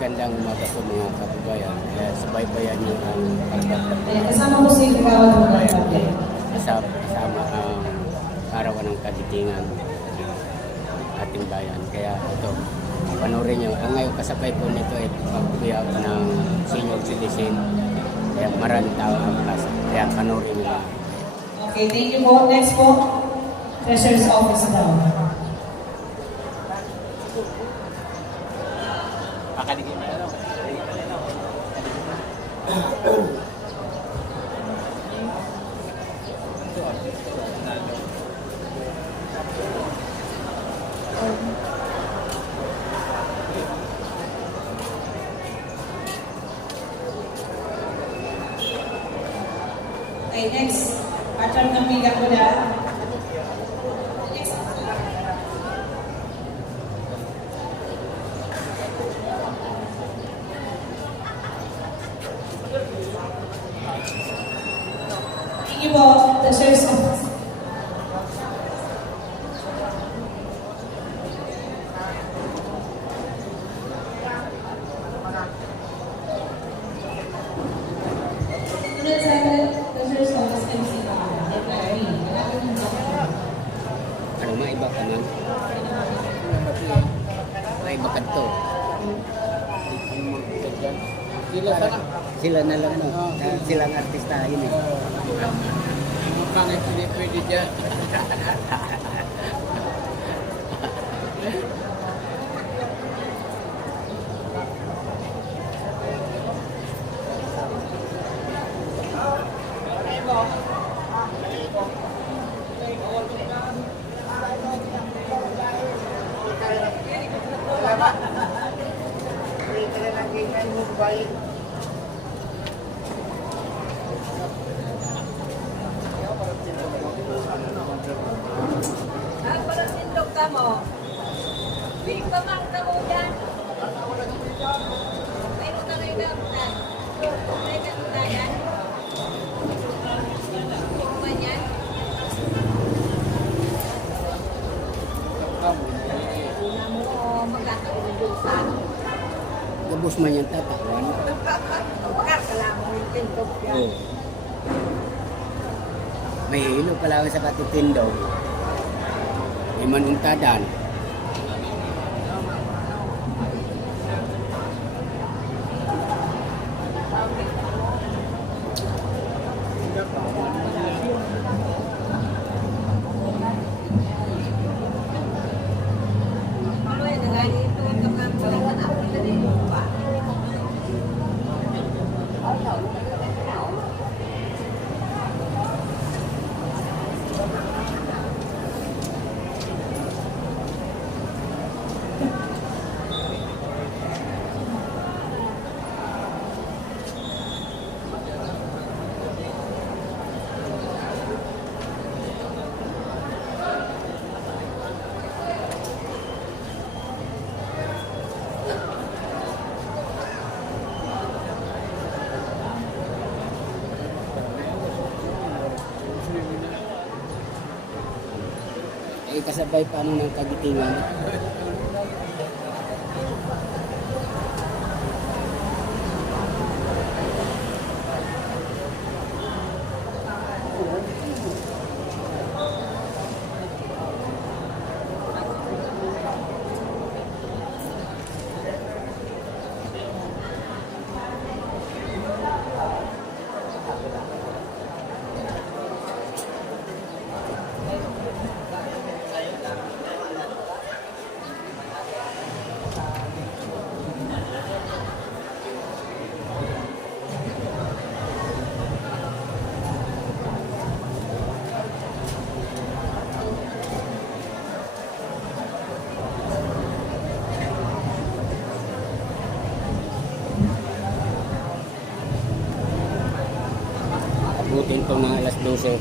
Magandang umaga po mga kababayan. Subaybayan niyo ang pagbablog. Kasama ko si Ikaw ng Kasama ang arawan ng kagitingan ating bayan. Kaya ito, panoorin niyo. Ang ngayon kasabay po nito ay pagbiyak ng senior citizen. Kaya maraming tao ang klasa. Kaya panoorin niyo. Okay, thank you po. Next po, Treasurer's Office daw. Pakaligin na lang. Okay, next. Patrol ng biga ko na. Next. Thank you po, Treasurer's Office. Sunod sa Treasurer's Office, MC Declaree. Ano maiba ka man? Maiba ka to. Sila na lang no. Sila ang artistahin eh. Pangit hindi pwede dyan. Parang sindok ka mo. Piling pa makita mo yan. Mayroon na ngayon gamutan. May gamutan yan. Kuman yan. Una mo magkakaroon sa Gabos man yung tatakwan. pagkakalaman mo yung tindok yan. Oh. May hilo pala sa katitindaw. May manungtadan. Ano yan, nagayito ang kapag parang ako na din yung pa. Eh kasabay pa ng kagitingan. Abutin pang mga alas 12.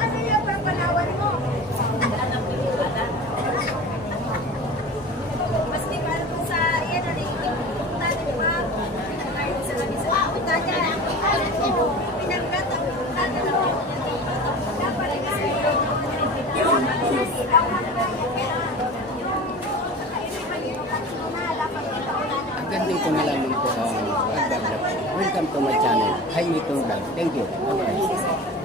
Ano yung pagpanawan mo? Mas di ba kung sa yan na rin, natin pa, kahit sa kami sa punta niya, pinagkat ang punta na lang. Dapat kasi yung Hanggang dito na lamang po ang vlog. Welcome to my channel. Hi, Mitong Vlog. Thank you. Bye-bye.